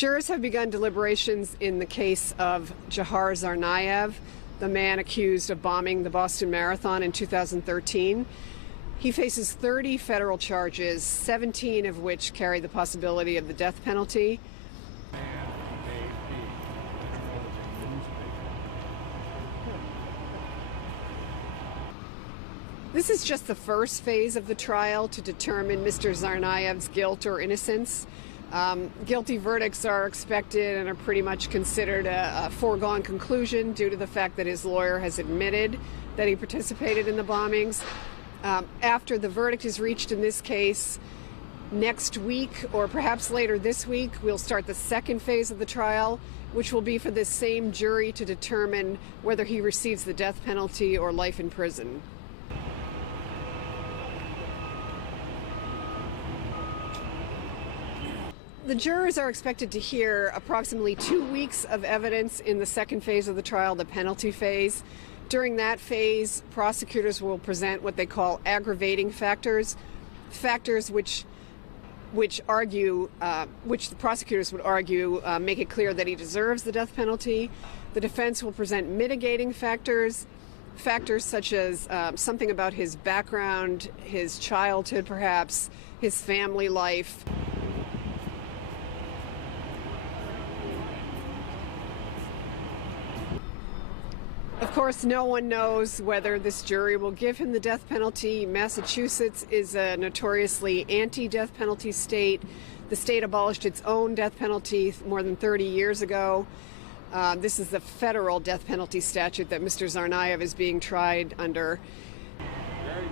Jurors have begun deliberations in the case of Dzhokhar Tsarnaev, the man accused of bombing the Boston Marathon in 2013. He faces 30 federal charges, 17 of which carry the possibility of the death penalty. This is just the first phase of the trial to determine Mr. Tsarnaev's guilt or innocence. Guilty verdicts are expected and are pretty much considered a foregone conclusion due to the fact that his lawyer has admitted that he participated in the bombings. After the verdict is reached in this case, next week or perhaps later this week, we'll start the second phase of the trial, which will be for this same jury to determine whether he receives the death penalty or life in prison. The jurors are expected to hear approximately 2 weeks of evidence in the second phase of the trial, the penalty phase. During that phase, prosecutors will present what they call aggravating factors, factors which the prosecutors would argue make it clear that he deserves the death penalty. The defense will present mitigating factors, factors such as something about his background, his childhood perhaps, his family life. Of course, no one knows whether this jury will give him the death penalty. Massachusetts is a notoriously anti-death penalty state. The state abolished its own death penalty more than 30 years ago. This is the federal death penalty statute that Mr. Tsarnaev is being tried under. Very